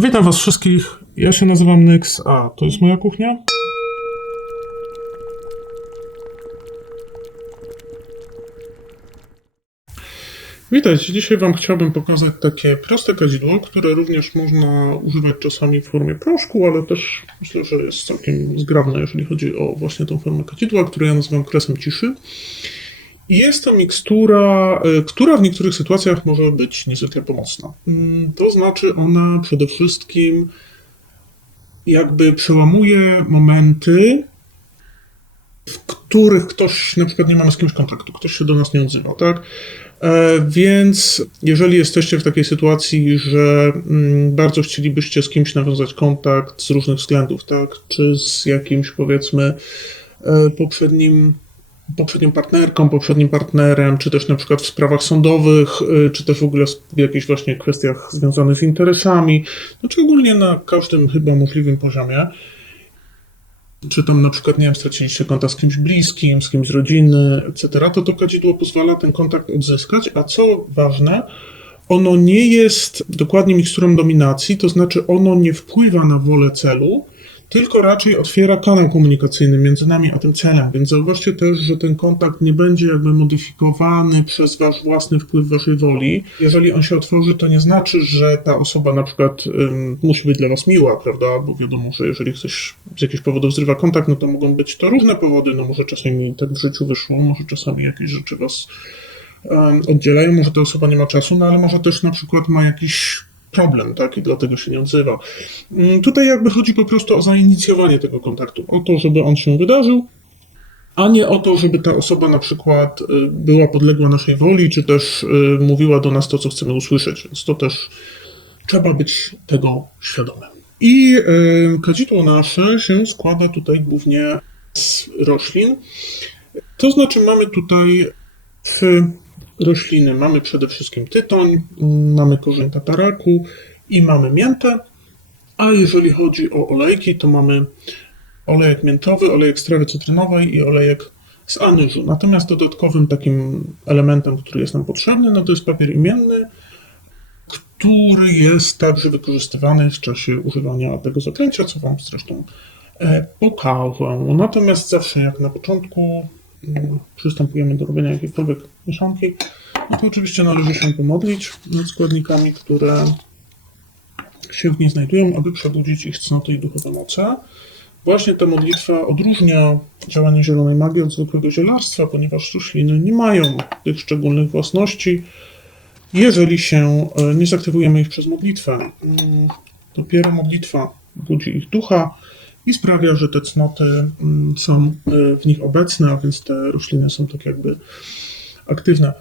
Witam Was wszystkich. Ja się nazywam Nyx, a to jest moja kuchnia. Witajcie. Dzisiaj Wam chciałbym pokazać takie proste kadzidło, które również można używać czasami w formie proszku, ale też myślę, że jest całkiem zgrabne, jeżeli chodzi o właśnie tą formę kadzidła, którą ja nazywam kresem ciszy. Jest to mikstura, y, która w niektórych sytuacjach może być niezwykle pomocna. Mm, To znaczy, ona przede wszystkim jakby przełamuje momenty, w których ktoś na przykład nie mamy z kimś kontaktu, ktoś się do nas nie odzywa, tak? E, Więc jeżeli jesteście w takiej sytuacji, że mm, bardzo chcielibyście z kimś nawiązać kontakt z różnych względów, tak? Czy z jakimś powiedzmy e, poprzednim poprzednią partnerką, poprzednim partnerem, czy też na przykład w sprawach sądowych, y, czy też w ogóle w jakichś właśnie kwestiach związanych z interesami, znaczy ogólnie na każdym chyba możliwym poziomie. Czy tam na przykład, nie wiem, straciliście kontakt z kimś bliskim, z kimś z rodziny, etc., to to kadzidło pozwala ten kontakt odzyskać, a co ważne, ono nie jest dokładnie miksturą dominacji, to znaczy ono nie wpływa na wolę celu, tylko raczej otwiera kanał komunikacyjny między nami a tym celem. Więc zauważcie też, że ten kontakt nie będzie jakby modyfikowany przez wasz własny wpływ waszej woli. Jeżeli on się otworzy, to nie znaczy, że ta osoba na przykład ym, musi być dla was miła, prawda? Bo wiadomo, że jeżeli ktoś z jakichś powodów zrywa kontakt, no to mogą być to różne powody. No może czasami tak w życiu wyszło, może czasami jakieś rzeczy was oddzielają, może ta osoba nie ma czasu, no ale może też na przykład ma jakiś problem, tak? I dlatego się nie odzywa. Mm, Tutaj jakby chodzi po prostu o zainicjowanie tego kontaktu, o to, żeby on się wydarzył, a nie o to, żeby ta osoba na przykład y, była podległa naszej woli, czy też y, mówiła do nas to, co chcemy usłyszeć, więc to też trzeba być tego świadomym. I y, kadzidło nasze się składa tutaj głównie z roślin. To znaczy mamy tutaj w rośliny mamy przede wszystkim tytoń, mamy korzeń tataraku i mamy miętę. A jeżeli chodzi o olejki, to mamy olejek miętowy, olejek z trawy cytrynowej i olejek z anyżu. Natomiast dodatkowym takim elementem, który jest nam potrzebny, no to jest papier imienny, który jest także wykorzystywany w czasie używania tego zaklęcia, co Wam zresztą e, pokażę. Natomiast zawsze jak na początku przystępujemy do robienia jakiejkolwiek mieszanki, no to oczywiście należy się pomodlić nad składnikami, które się w niej znajdują, aby przebudzić ich cnoty i duchowe moce. Właśnie ta modlitwa odróżnia działanie zielonej magii od zwykłego zielarstwa, ponieważ rośliny nie mają tych szczególnych własności, jeżeli się e, nie zaktywujemy ich przez modlitwę. Mm, Dopiero modlitwa budzi ich ducha i sprawia, że te cnoty mm, są e, w nich obecne, a więc te rośliny są tak jakby aktywne.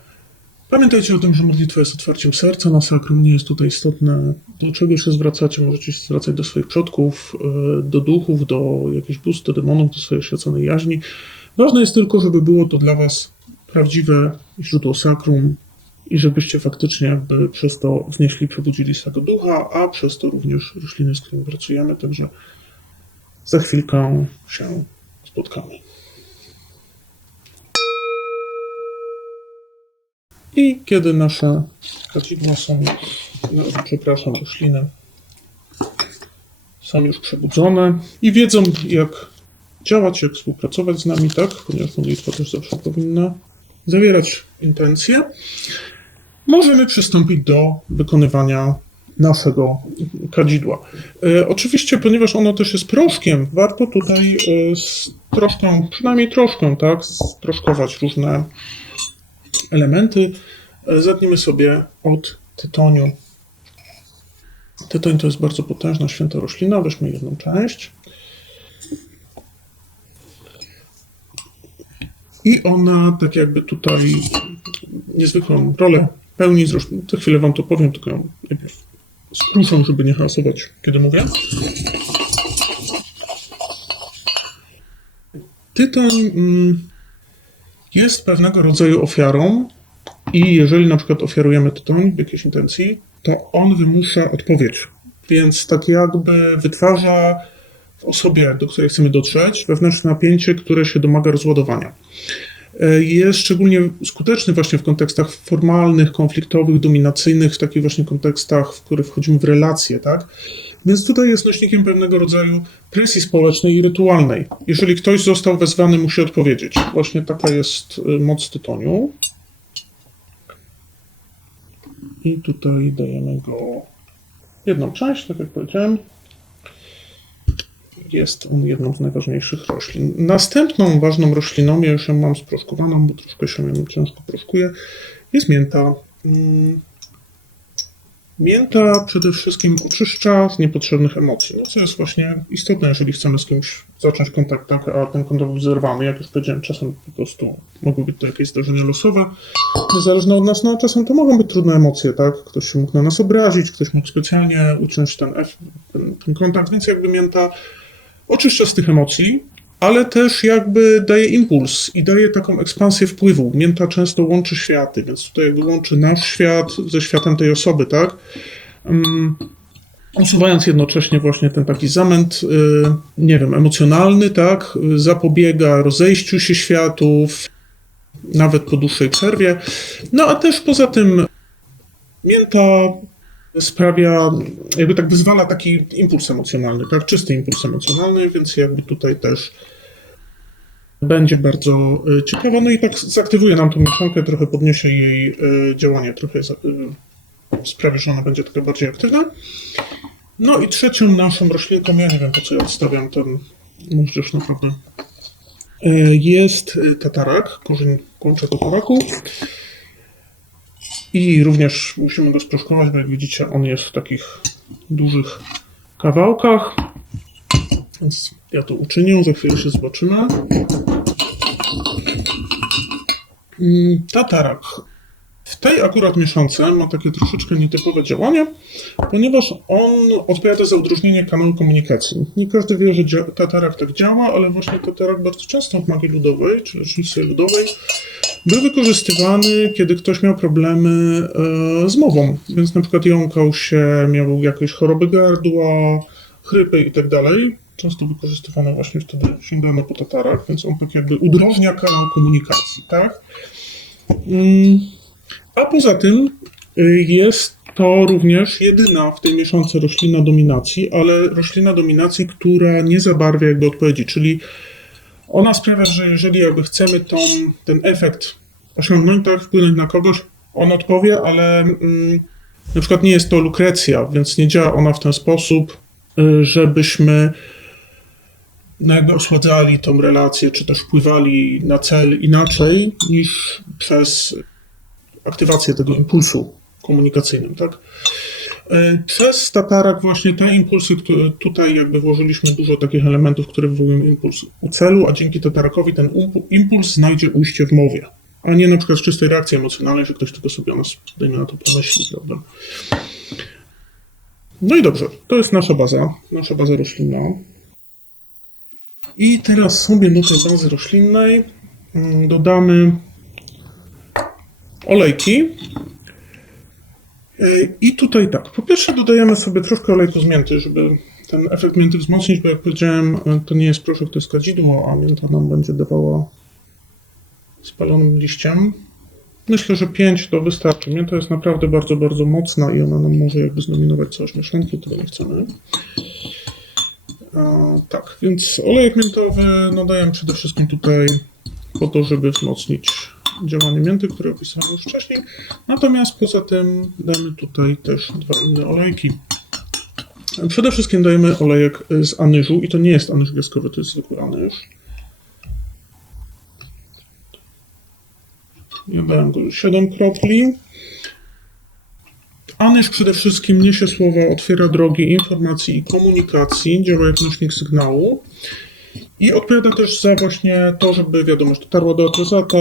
Pamiętajcie o tym, że modlitwa jest otwarciem serca na sakrum, nie jest tutaj istotne, do czego się zwracacie. Możecie się zwracać do swoich przodków, e, do duchów, do jakichś bóstw, do demonów, do swojej świeconej jaźni. Ważne jest tylko, żeby było to dla Was prawdziwe źródło sakrum i żebyście faktycznie jakby przez to wznieśli przebudzili swego ducha, a przez to również rośliny, z którymi pracujemy. Także za chwilkę się spotkamy. I kiedy nasze kadzidła są, no, przepraszam, rośliny są już przebudzone i wiedzą, jak działać, jak współpracować z nami, tak? Ponieważ modlitwa też zawsze powinna zawierać intencje, możemy przystąpić do wykonywania naszego kadzidła. E, oczywiście, ponieważ ono też jest proszkiem, warto tutaj e, z troszkę, przynajmniej troszkę, tak, stroszkować różne elementy. E, Zacznijmy sobie od tytoniu. Tytoń to jest bardzo potężna święta roślina. Weźmy jedną część. I ona tak jakby tutaj niezwykłą rolę pełni. Zresztą za chwilę wam to powiem, tylko ją skruszą, żeby nie hałasować, kiedy mówię. Tytoń mm, jest pewnego rodzaju ofiarą i jeżeli na przykład ofiarujemy tytoń w jakiejś intencji, to on wymusza odpowiedź. Więc tak jakby wytwarza w osobie, do której chcemy dotrzeć, wewnętrzne napięcie, które się domaga rozładowania. E, jest szczególnie skuteczny właśnie w kontekstach formalnych, konfliktowych, dominacyjnych, w takich właśnie kontekstach, w których wchodzimy w relacje, tak? Więc tutaj jest nośnikiem pewnego rodzaju presji społecznej i rytualnej. Jeżeli ktoś został wezwany, musi odpowiedzieć. Właśnie taka jest y, moc tytoniu. I tutaj dajemy go jedną część, tak jak powiedziałem. Jest on jedną z najważniejszych roślin. Następną ważną rośliną, ja już ją mam sproszkowaną, bo troszkę się ją ciężko proszkuje, jest mięta. Mm, Mięta przede wszystkim oczyszcza z niepotrzebnych emocji, no co jest właśnie istotne, jeżeli chcemy z kimś zacząć kontakt, tak, a ten kontakt był zerwany, jak już powiedziałem, czasem po prostu mogą być to jakieś zdarzenia losowe, niezależne od nas, no a czasem to mogą być trudne emocje, tak, ktoś się mógł na nas obrazić, ktoś mógł specjalnie uciąć ten, ten, ten kontakt, więc jakby mięta oczyszcza z tych emocji, ale też jakby daje impuls i daje taką ekspansję wpływu. Mięta często łączy światy, więc tutaj jakby łączy nasz świat ze światem tej osoby, tak? Um, usuwając jednocześnie właśnie ten taki zamęt, y, nie wiem, emocjonalny, tak? Zapobiega rozejściu się światów, nawet po dłuższej przerwie. No a też poza tym mięta sprawia, jakby tak wyzwala taki impuls emocjonalny, tak? Czysty impuls emocjonalny, więc jakby tutaj też będzie bardzo y, ciekawa. No i tak zaktywuje nam tą mieszankę, trochę podniesie jej y, działanie, trochę y, sprawi, że ona będzie taka bardziej aktywna. No i trzecią naszą roślinką, ja nie wiem po co ja odstawiam ten możesz naprawdę, jest tatarak, korzeń kłącza tataraku. I również musimy go sproszkować, bo jak widzicie, on jest w takich dużych kawałkach. Więc ja to uczynię, za chwilę się zobaczymy. Mm, Tatarak. W tej akurat mieszance ma takie troszeczkę nietypowe działanie, ponieważ on odpowiada za udróżnienie kanału komunikacji. Nie każdy wie, że tatarak tak działa, ale właśnie tatarak bardzo często w magii ludowej, czy lecznictwie ludowej, był wykorzystywany, kiedy ktoś miał problemy e, z mową, więc na przykład jąkał się, miał jakieś choroby gardła, chrypy i tak. Często wykorzystywano właśnie wtedy sięgano po tatarach, więc on tak jakby udrożnia kanał komunikacji, tak? Mm, A poza tym y, jest to również jedyna w tej mieszance roślina dominacji, ale roślina dominacji, która nie zabarwia jakby odpowiedzi, czyli ona sprawia, że jeżeli jakby chcemy tą, ten efekt osiągnąć, tak, wpłynąć na kogoś, on odpowie, ale mm, na przykład nie jest to lukrecja, więc nie działa ona w ten sposób, y, żebyśmy no jakby osładzali tą relację, czy też wpływali na cel inaczej niż przez aktywację tego impulsu komunikacyjnym, tak? E, Przez tatarak właśnie te impulsy, które tutaj jakby włożyliśmy dużo takich elementów, które wywołują impuls u celu, a dzięki tatarakowi ten impuls znajdzie ujście w mowie, a nie na przykład z czystej reakcji emocjonalnej, że ktoś tylko sobie o nas, dajmy na to, pomyśli, prawda? No i dobrze, to jest nasza baza, nasza baza roślinna. I teraz sobie do tej bazy roślinnej mm, dodamy olejki. Yy, I tutaj tak, po pierwsze dodajemy sobie troszkę olejku z mięty, żeby ten efekt mięty wzmocnić, bo jak powiedziałem, yy, to nie jest proszek, to jest kadzidło, a mięta nam będzie dawała spalonym liściem. Myślę, że 5 to wystarczy. Mięta jest naprawdę bardzo, bardzo mocna i ona nam może jakby zdominować całość mieszanki, tego nie chcemy. E, tak, więc olejek miętowy nadaję przede wszystkim tutaj po to, żeby wzmocnić działanie mięty, które opisałem już wcześniej. Natomiast poza tym damy tutaj też dwa inne olejki. Przede wszystkim dajemy olejek z anyżu i to nie jest anyż gwiazdkowy, to jest zwykły anyż. Ja dałem go 7 kropli. Anyż przede wszystkim niesie słowa, otwiera drogi informacji i komunikacji, działa jak nośnik sygnału i odpowiada też za właśnie to, żeby wiadomość dotarła do adresata,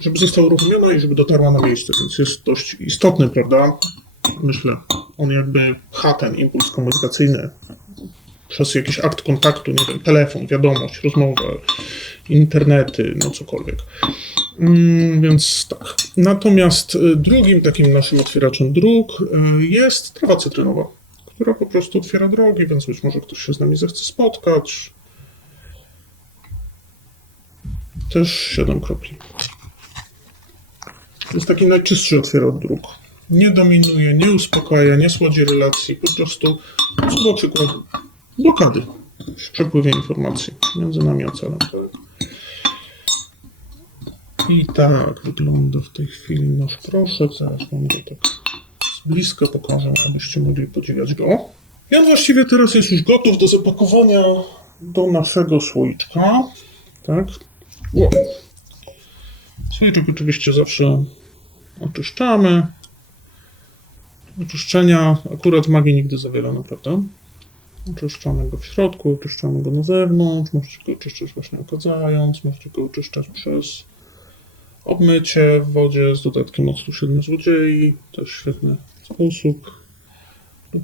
żeby została uruchomiona i żeby dotarła na miejsce, więc jest dość istotny, prawda? Myślę, on jakby pcha ten impuls komunikacyjny przez jakiś akt kontaktu, nie wiem, telefon, wiadomość, rozmowę, internety, no cokolwiek. Mm, Więc tak. Natomiast y, drugim takim naszym otwieraczem dróg y, jest trawa cytrynowa, która po prostu otwiera drogi, więc być może ktoś się z nami zechce spotkać. Też 7 kropli. Jest taki najczystszy otwierodruk. Nie dominuje, nie uspokaja, nie słodzi relacji, po prostu co do przykładu blokady w przepływie informacji między nami a celem. I tak wygląda w tej chwili nasz proszek. Zaraz wam go tak z bliska pokażę, abyście mogli podziwiać go. I on właściwie teraz jest już gotów do zapakowania do naszego słoiczka. Tak. Słoiczek oczywiście zawsze oczyszczamy. Oczyszczenia akurat magii nigdy za wiele, naprawdę. Oczyszczamy go w środku, oczyszczamy go na zewnątrz. Możecie go oczyszczać właśnie okadzając, możecie go oczyszczać przez obmycie w wodzie z dodatkiem octu siedmiu złodziei. Też świetny sposób.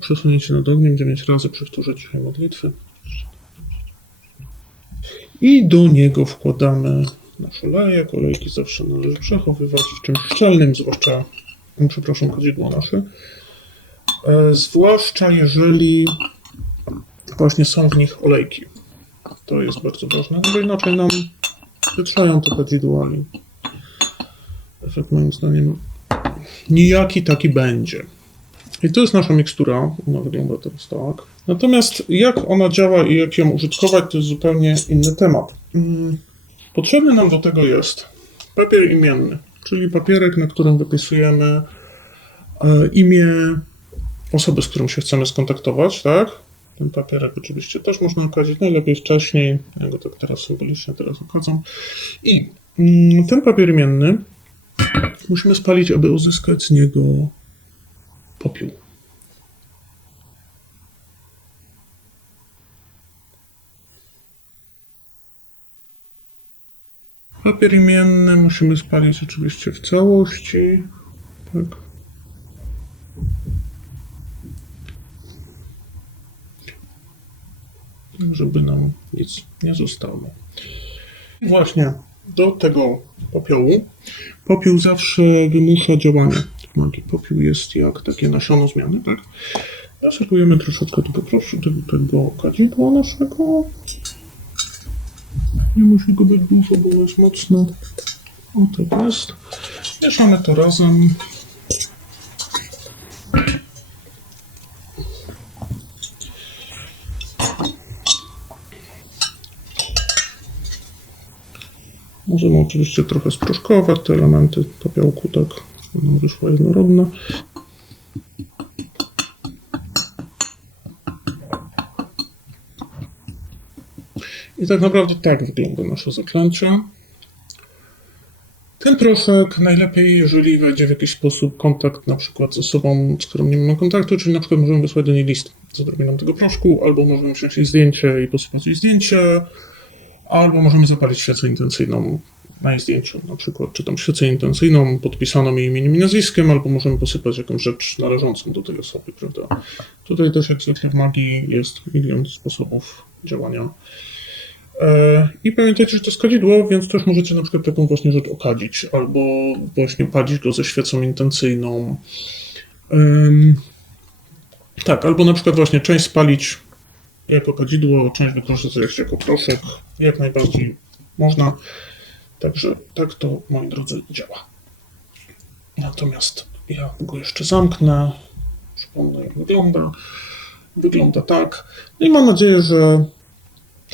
Przesunięcie nad ogniem 9 razy powtórzyć dzisiaj modlitwy. I do niego wkładamy nasz olejek. Olejki zawsze należy przechowywać w czymś szczelnym, zwłaszcza, przepraszam, kadzidło nasze. E, zwłaszcza jeżeli właśnie są w nich olejki. To jest bardzo ważne, no bo inaczej nam wytrzają te kadzidła i efekt moim zdaniem nijaki taki będzie. I to jest nasza mikstura, ona wygląda teraz tak. Natomiast jak ona działa i jak ją użytkować, to jest zupełnie inny temat. Mm, Potrzebny nam do tego jest papier imienny, czyli papierek, na którym wypisujemy e, imię osoby, z którą się chcemy skontaktować, tak? Ten papierek oczywiście też można okazić, najlepiej wcześniej. Ja go tak teraz symbolicznie teraz okazam. I mm, ten papier imienny musimy spalić, aby uzyskać z niego popiół. Papier imienny musimy spalić oczywiście w całości. Tak. Żeby nam nic nie zostało. I właśnie do tego popiołu. Popiół zawsze wymusza działanie magii. Popiół jest jak takie nasiono zmiany, tak? Nasypujemy troszeczkę proszę, tego, tego kadzidła naszego. Nie musi go być dużo, bo jest mocno. O, tak jest. Mieszamy to razem. Możemy oczywiście trochę sproszkować te elementy popiołku, tak, żeby nam wyszło I tak naprawdę tak wygląda nasze zaklęcie. Ten proszek najlepiej, jeżeli wejdzie w jakiś sposób kontakt na przykład z osobą, z którą nie mamy kontaktu, czyli na przykład możemy wysłać do niej list z odrobiną tego proszku, albo możemy wziąć jej zdjęcie i posypać jej zdjęcie, albo możemy zapalić świecę intencyjną na jej zdjęciu, na przykład, czy tam świecę intencyjną podpisaną jej imieniem i nazwiskiem, albo możemy posypać jakąś rzecz należącą do tej osoby, prawda? Tutaj też jak zwykle w magii jest milion sposobów działania. E, I pamiętajcie, że to jest kadzidło, więc też możecie na przykład taką właśnie rzecz okadzić, albo właśnie padzić go ze świecą intencyjną. Tak, albo na przykład właśnie część spalić jako kadzidło, część wykorzystać jako proszek. Jak najbardziej można. Także tak to, moi drodzy, działa. Natomiast ja go jeszcze zamknę. Przypomnę, jak wygląda. Wygląda tak. No i mam nadzieję, że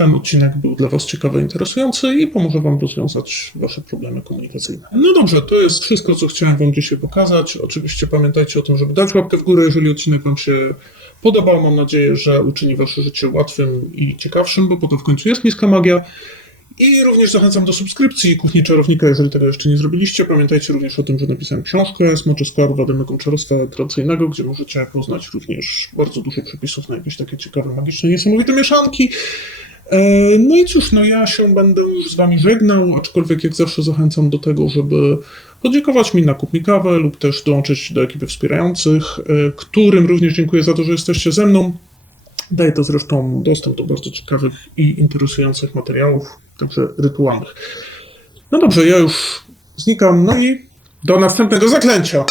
ten odcinek był dla Was ciekawy, interesujący i pomoże Wam rozwiązać Wasze problemy komunikacyjne. No dobrze, to jest wszystko, co chciałem Wam dzisiaj pokazać. Oczywiście pamiętajcie o tym, żeby dać łapkę w górę, jeżeli odcinek Wam się podobał. Mam nadzieję, że uczyni Wasze życie łatwym i ciekawszym, bo po to w końcu jest niska magia. I również zachęcam do subskrypcji Kuchni Czarownika, jeżeli tego jeszcze nie zrobiliście. Pamiętajcie również o tym, że napisałem książkę Smocze Składu Wadymeką Czarostwa Tradycyjnego, gdzie możecie poznać również bardzo dużo przepisów na jakieś takie ciekawe, magiczne, niesamowite mieszanki. E, No i cóż, no ja się będę już z wami żegnał, aczkolwiek jak zawsze zachęcam do tego, żeby podziękować mi na Kup mi kawę lub też dołączyć do ekipy wspierających, e, którym również dziękuję za to, że jesteście ze mną. Daje to zresztą dostęp do bardzo ciekawych i interesujących materiałów, także rytualnych. No dobrze, ja już znikam, no i do następnego zaklęcia.